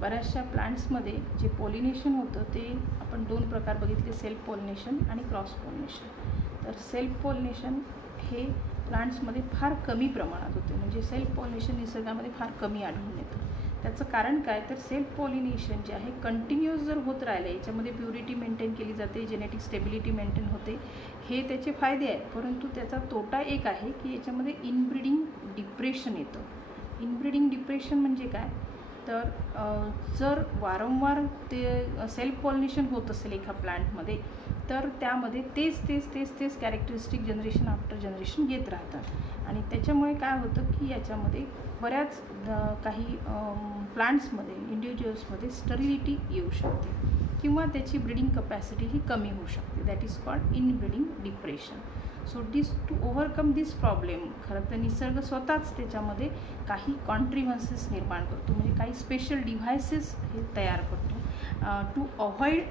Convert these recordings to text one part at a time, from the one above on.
बऱ्याचशा प्लांट्समध्ये जे पॉलिनेशन होतं ते आपण दोन प्रकार बघितले, सेल्फ पॉलिनेशन आणि क्रॉस पॉलिनेशन. तर सेल्फ पॉलिनेशन हे प्लांट्समध्ये फार कमी प्रमाणात होते, म्हणजे सेल्फ पॉलिनेशन निसर्गामध्ये फार कमी आढळून येतं. त्याचं कारण काय, तर सेल्फ पॉलिनेशन जे आहे कंटिन्युअस जर होत राहिलं, याच्यामध्ये प्युरिटी मेंटेन केली जाते, जेनेटिक स्टेबिलिटी मेंटेन होते, हे त्याचे फायदे आहेत. परंतु त्याचा तोटा एक आहे की याच्यामध्ये इनब्रीडिंग डिप्रेशन येतं. इनब्रीडिंग डिप्रेशन म्हणजे काय, तर जर वारंवार ते सेल्फ पॉलिनेशन होत असेल एका प्लांटमध्ये, तर त्यामध्ये तेच कॅरेक्टरिस्टिक जनरेशन आफ्टर जनरेशन येत राहतात. आणि त्याच्यामुळे काय होतं की याच्यामध्ये बऱ्याच काही प्लांट्समध्ये इंडिव्हिज्युअल्समध्ये स्टरिलिटी येऊ शकते किंवा त्याची ब्रीडिंग कपॅसिटी ही कमी होऊ शकते. That is called inbreeding depression. So to overcome this problem, खरं तर निसर्ग स्वतःच त्याच्यामध्ये काही कॉन्ट्रिव्हन्सेस निर्माण करतो, म्हणजे काही स्पेशल डिव्हायसेस हे तयार करतो to avoid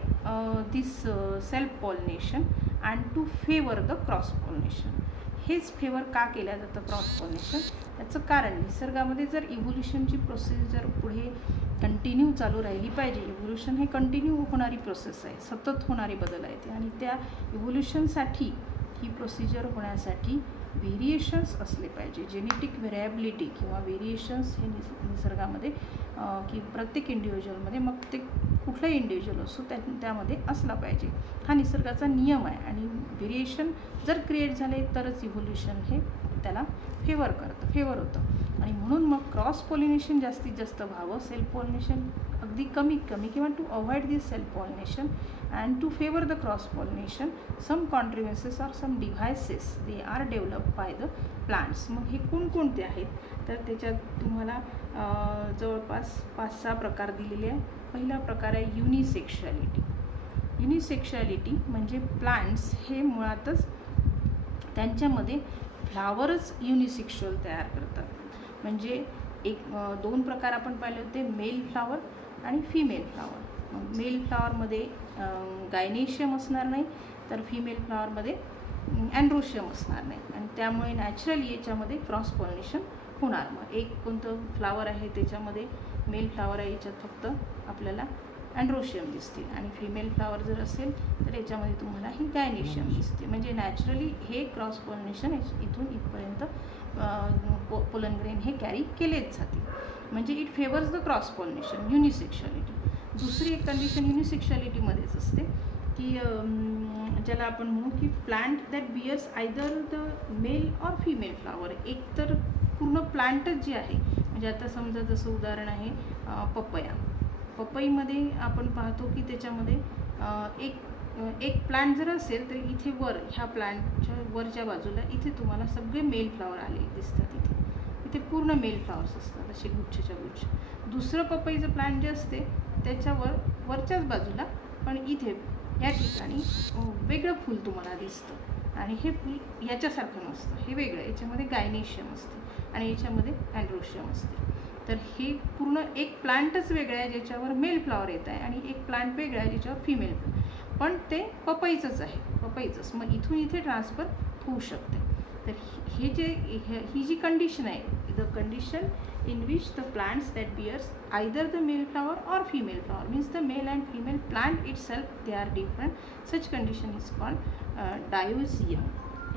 this self pollination and to favour the cross pollination. हेच फेवर का केलं जातं क्रॉस पॉलिनेशन, याचं कारण निसर्गामध्ये जर इव्होल्युशनची प्रोसेस जर पुढे कंटिन्यू चालू राहिली पाहिजे, इव्होल्युशन हे कंटिन्यू होणारी प्रोसेस आहे, सतत होणारे बदल आहेत, आणि त्या इव्होल्युशनसाठी ही प्रोसिजर होण्यासाठी व्हेरिएशन्स असले पाहिजे. जेनेटिक व्हेरिएबिलिटी किंवा व्हेरिएशन्स हे निसर्गामध्ये की प्रत्येक इंडिव्हिज्युअलमध्ये, मग ते कुठलाही इंडिव्हिज्युअल असो त्यामध्ये असला पाहिजे. हा निसर्गाचा नियम आहे. आणि व्हेरिएशन जर क्रिएट झाले तरच इव्होल्युशन हे त्याला फेवर होतं. आणि म्हणून मग क्रॉस पॉलिनेशन जास्तीत जास्त व्हावं, सेल्फ पॉलिनेशन अगदी कमी किंवा to avoid this self pollination and to favour the cross pollination some contrivances or some devices they are develop by the plants. मग हे कोणकोणते आहेत, तर त्याच्यात तुम्हाला जवळपास 5-6 प्रकार दिलेले आहे. पहिला प्रकार आहे युनिसेक्शुअलिटी. युनिसेक्शुअलिटी म्हणजे प्लांट्स हे मुळातच त्यांच्यामध्ये फ्लावरच युनिसेक्शुअल तयार करतात. म्हणजे दोन प्रकार आपण पाहिले होते, मेल फ्लावर आणि फिमेल फ्लावर. मेल फ्लावरमध्ये गायनेशियम असणार नाही, तर फिमेल फ्लावरमध्ये अँड्रोशियम असणार नाही, आणि त्यामुळे नॅचरली याच्यामध्ये क्रॉस पॉलिनेशन होणार. मग एक कोणतं फ्लावर आहे त्याच्यामध्ये मेल फ्लावर आहे, याच्यात फक्त आपल्याला अँड्रोशियम दिसतील, आणि फिमेल फ्लावर जर असेल तर याच्यामध्ये तुम्हाला ही गायनेशियम दिसते. म्हणजे नॅचरली हे क्रॉस पॉलिनेशन इथून इथपर्यंत पोलन ग्रेन हे कॅरी केलेच जाते. म्हणजे it favours the cross pollination, unisexuality. दुसरी एक कंडिशन युनिसेक्शुअलिटीमध्येच असते की ज्याला आपण म्हणू की plant that bears either the male or female flower. एक तर पूर्ण प्लांटच जे आहे, म्हणजे आता समजा जसं उदाहरण आहे पपईमध्ये आपण पाहतो की त्याच्यामध्ये एक प्लांट जर असेल तर इथे ह्या प्लांटच्या वरच्या बाजूला इथे तुम्हाला सगळे मेल फ्लावर आले दिसतात. इथे पूर्ण मेल फ्लावर्स असतात, असे गुच्छच्या गुच्छ. दुसरं पपईचं प्लांट जे असते त्याच्यावर वरच्याच बाजूला पण इथे या ठिकाणी वेगळं फूल तुम्हाला दिसतं, आणि हे फूल याच्यासारखं नसतं, हे वेगळं. याच्यामध्ये गायनेशियम असते आणि याच्यामध्ये अँड्रोशियम असते. तर हे पूर्ण एक प्लांटच वेगळं आहे ज्याच्यावर मेल फ्लावर येत आहे, आणि एक प्लांट वेगळा आहे ज्याच्यावर फिमेल फ्लावर, पण ते पपईचंच आहे, पपईचंच. मग इथून इथे ट्रान्सफर होऊ शकते. तर ही जी कंडिशन आहे, the condition in which the plants that bears either the male flower or female flower, means the male and female plant itself they are different, such condition is called dioecium.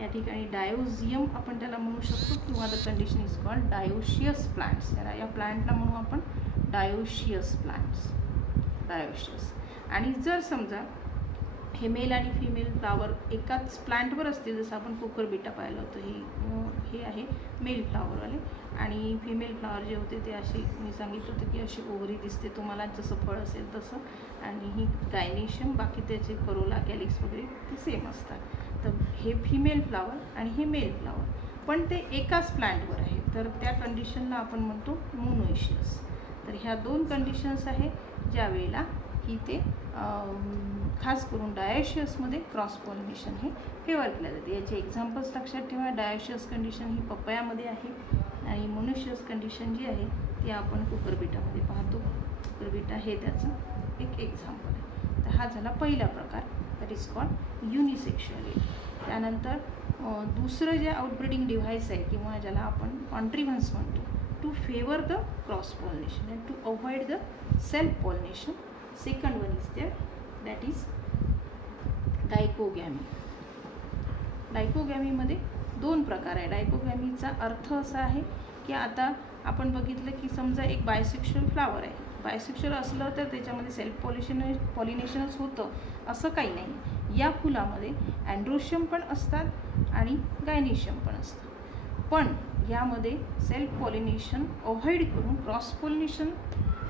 या ठिकाणी डायोसियम आपण त्याला म्हणू शकतो, किंवा the condition is called dioecious plants. त्याला या प्लांटला म्हणू आपण डायोशियस प्लांट्स, डायोशियस. आणि जर समजा हे मेल आणि फिमेल फ्लावर एकाच प्लांटवर असते, जसं आपण कुकरबिटा पाहिलं होतं, हे आहे मेल फ्लावरवाले, आणि फिमेल फ्लावर जे होते ते असे, मी सांगितलं होतं की अशी ओव्हरी दिसते तुम्हाला, जसं फळ असेल तसं, आणि ही गायनेशियम, बाकी त्याचे करोला कॅलिक्स वगैरे ते सेम असतात. तर हे फिमेल फ्लावर आणि हे मेल फ्लावर, पण ते एकाच प्लांटवर आहे, तर त्या कंडिशनला आपण म्हणतो मोनोइशियस. तर ह्या दोन कंडिशन्स आहे ज्या वेळेला की ते खास करून डायोशियसमध्ये क्रॉस पॉलिनेशन हे फेवर केलं जाते. याचे एक्झाम्पल्स लक्षात ठेवा. डायोशियस कंडिशन ही पपयामध्ये आहे, आणि मोनोशियस कंडिशन जी आहे ती आपण कुकरबिटामध्ये पाहतो. कुकरबिटा हे त्याचं एक एक्झाम्पल आहे. तर हा झाला पहिला प्रकार, दॅट इज कॉल्ड युनिसेक्शुअलिटी. त्यानंतर दुसरं जे आउटब्रीडिंग डिव्हाइस आहे, किंवा ज्याला आपण कॉन्ट्रिव्हन्स म्हणतो, to favor the cross pollination and to avoid the self pollination. Second one is there, that is डायकोगॅमी. डायकोगॅमीमध्ये दोन प्रकार आहे. डायकोगॅमीचा अर्थ असा आहे की आता आपण बघितलं की समजा एक बायसेक्शुअल फ्लावर आहे. बायसेक्शुअल असलं तर त्याच्यामध्ये सेल्फ पॉलिनेशनच होतं असं काही नाही. या फुलामध्ये अँड्रोशियम पण असतात आणि गायनेशियम पण असतं. पण यामध्ये सेल्फ पॉलिनेशन अवॉइड करून क्रॉस पॉलिनेशन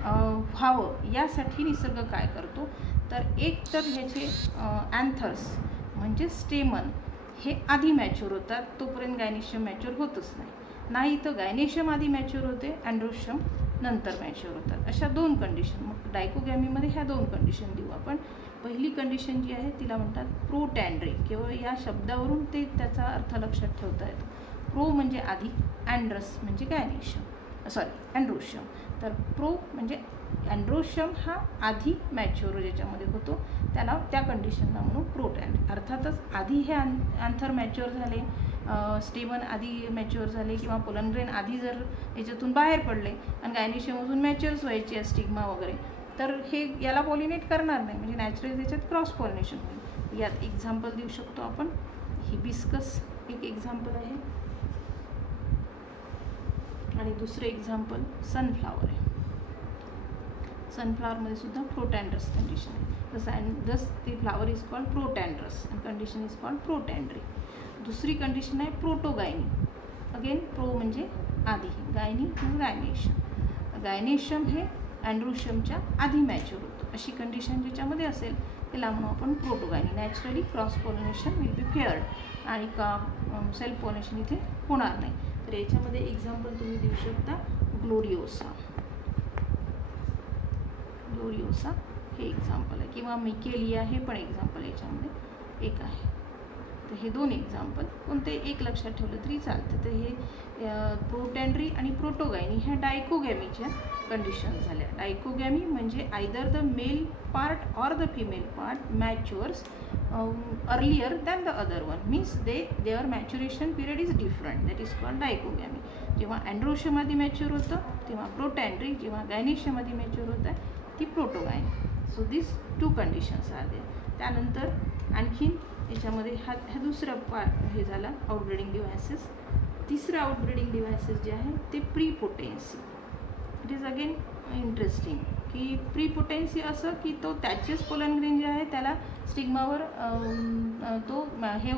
व्हावं यासाठी निसर्ग काय करतो तर एक तर ह्याचे अँथर्स म्हणजे स्टेमन हे आधी मॅच्युअर होतात, तोपर्यंत गायनेशियम मॅच्युअर होतच नाही तर गायनेशियम आधी मॅच्युअर होते, अँड्रोशियम नंतर मॅच्युअर होतात. अशा दोन कंडिशन. मग डायकोगॅमीमध्ये ह्या दोन कंडिशन देऊ आपण. पहिली कंडिशन जी आहे तिला म्हणतात प्रोटँड्री. केवळ या शब्दावरून ते त्याचा अर्थ लक्षात ठेवता येतो. प्रो म्हणजे आधी, अँड्रस म्हणजे अँड्रोशियम. तर प्रो म्हणजे अँड्रोशियम हा आधी मॅच्युअर ज्याच्यामध्ये होतो त्याला त्या कंडिशनला म्हणून प्रोटँड्री. अर्थातच आधी हे अँथर मॅच्युअर झाले, स्टेमन आधी मॅच्युअर झाले किंवा पोलन आधी जर याच्यातून बाहेर पडले आणि गायनेशियम अजून मॅच्युअर्स व्हायचे स्टिग्मा वगैरे, तर हे याला पॉलिनेट करणार नाही, म्हणजे नॅचरली त्याच्यात क्रॉस पॉलिनेशन होईल. यात एक्झाम्पल देऊ शकतो आपण. हिबिस्कस एक एक्झाम्पल आहे आणि दुसरं एक्झाम्पल सनफ्लावर आहे. सनफ्लावरमध्ये सुद्धा प्रोटँड्रस कंडिशन आहे. Thus the flower is called protandrous and condition is called protandry. दुसरी कंडिशन आहे प्रोटोगायनी. अगेन प्रो म्हणजे आधी, गायनी म्हणजे गायनेशियम. गायनेशियम हे अँड्रोशियमच्या आधी मॅच्युअर होतं. अशी कंडिशन ज्याच्यामध्ये असेल त्याला म्हणून आपण protogyny. Naturally cross pollination will be favoured आणि सेल्फ पॉलिनेशन इथे होणार नाही. तर याच्यामध्ये एक्झाम्पल तुम्ही देऊ शकता ग्लोरिओसा. ग्लोरिओसा हे एक्झाम्पल आहे किंवा मिकेलिया हे पण एक्झाम्पल याच्यामध्ये एक आहे. तर हे दोन एक्झाम्पल कोणते एक लक्षात ठेवलं तरी चालतं. तर हे प्रोटँड्री आणि प्रोटोगायनी ह्या डायकोगॅमीच्या कंडिशन झाल्या. डायकोगॅमी म्हणजे either the male part or the female part matures earlier than the other one, means their maturation period is different, that is called dichogamy. जेव्हा अँड्रोशियम आधी मॅच्युअर होतं तेव्हा प्रोटँड्री, जेव्हा गायनेशियम आधी मॅच्युअर होतं ती protogyny. So this two conditions are there. त्यानंतर आणखीन याच्यामध्ये हा दुसरा हे झाला आउटब्रीडिंग डिव्हायसेस. तिसरं आउटब्रीडिंग डिव्हायसेस जे आहे ते prepotency. It is again interesting की प्रीपोटेन्सी असं की तो त्याचेच पोलन ग्रेन जे आहे त्याला स्टिग्मावर तो हे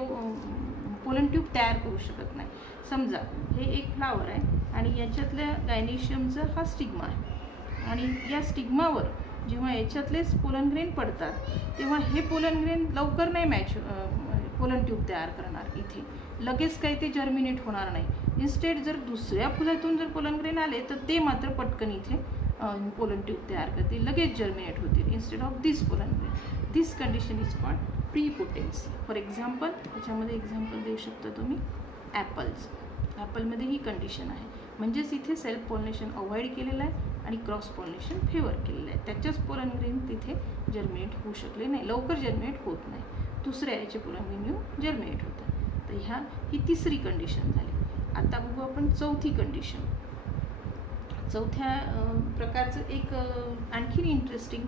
पोलन ट्यूब तयार करू शकत नाही. समजा हे एक फ्लावर आहे आणि याच्यातल्या गायनेशियमचा हा स्टिग्मा आहे आणि या स्टिग्मावर जेव्हा याच्यातलेच पोलन ग्रेन पडतात तेव्हा हे पोलन ग्रेन लवकर नाही पोलन ट्यूब तयार करणार. इथे लगेच काही ते जर्मिनेट होणार नाही. इन्स्टेड जर दुसऱ्या फुलातून जर पोलन ग्रेन आले तर ते मात्र पटकन इथे पोलन ट्यूब तयार करतील, लगेच जर्मिनेट होतील instead of this pollen grain. This condition is called prepotency. For example याच्यामध्ये एक्झाम्पल देऊ शकता तुम्ही ॲपल्स. ॲपलमध्ये ही कंडिशन आहे. म्हणजेच इथे सेल्फ पॉलिनेशन अवॉइड केलेलं आहे आणि क्रॉस पॉलिनेशन फेवर केलेलं आहे. त्याच्याच पोलन ग्रेन तिथे जर्मिनेट होऊ शकले नाही, लवकर जर्मिनेट होत नाही. दुसऱ्या याचे पोलन ग्रेन येऊन जर्मिनेट होतात. तर ही तिसरी कंडिशन झाली. आता बघू आपण चौथी कंडिशन. चौथ्या प्रकारचं एक आणखीन इंटरेस्टिंग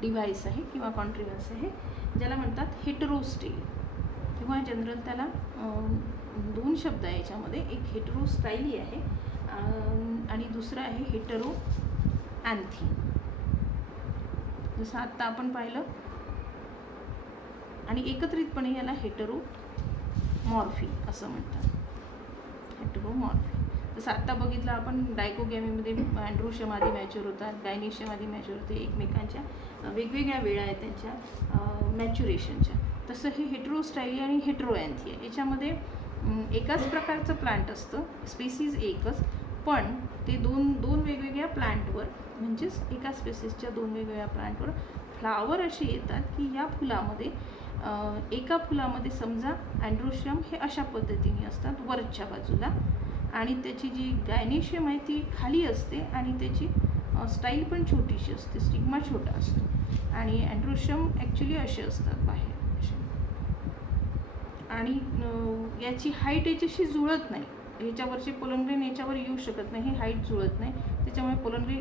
डिव्हाइस आहे किंवा कॉन्ट्रिव्हन्स आहे ज्याला म्हणतात हेटेरोस्टेल किंवा जनरल त्याला दोन शब्द आहे याच्यामध्ये. एक हेटेरोस्टाईली आहे आणि दुसरं आहे हेटेरो अँथी. जसं आत्ता आपण पाहिलं आणि एकत्रितपणे याला हेटेरोमॉर्फी असं म्हणतात. हेटेरोमॉर्फी. जसं आत्ता बघितलं आपण डायकोगॅमीमध्ये अँड्रोशियम आधी मॅच्युअर होतात, गायनेशियम आधी मॅच्युअर होते, एकमेकांच्या वेगवेगळ्या वेळा आहेत त्यांच्या मॅच्युरेशनच्या. तसं हे हेटेरोस्टाईली आणि हेटेरोअँथी आहे. याच्यामध्ये एकाच प्रकारचं प्लांट असतं, स्पेसीज एकच, पण ते दोन वेगवेगळ्या प्लांटवर म्हणजेच एका स्पेसीसच्या दोन वेगवेगळ्या प्लांटवर फ्लावर असे येतात की या फुलामध्ये एका फुलामध्ये समजा अँड्रोशियम हे अशा पद्धतीने असतात वरच्या बाजूला आणि त्याची जी गायनेशियम आहे ती खाली असते आणि त्याची स्टाईल पण छोटीशी असते, स्टिग्मा छोटा असतो आणि अँड्रोशियम ॲक्च्युली असे असतात बाहेर आणि याची हाईट याच्याशी जुळत नाही. ह्याच्यावरचे पोलन ग्रेन याच्यावर येऊ शकत नाही, ही हाईट जुळत नाही, त्याच्यामुळे पोलन ग्रेन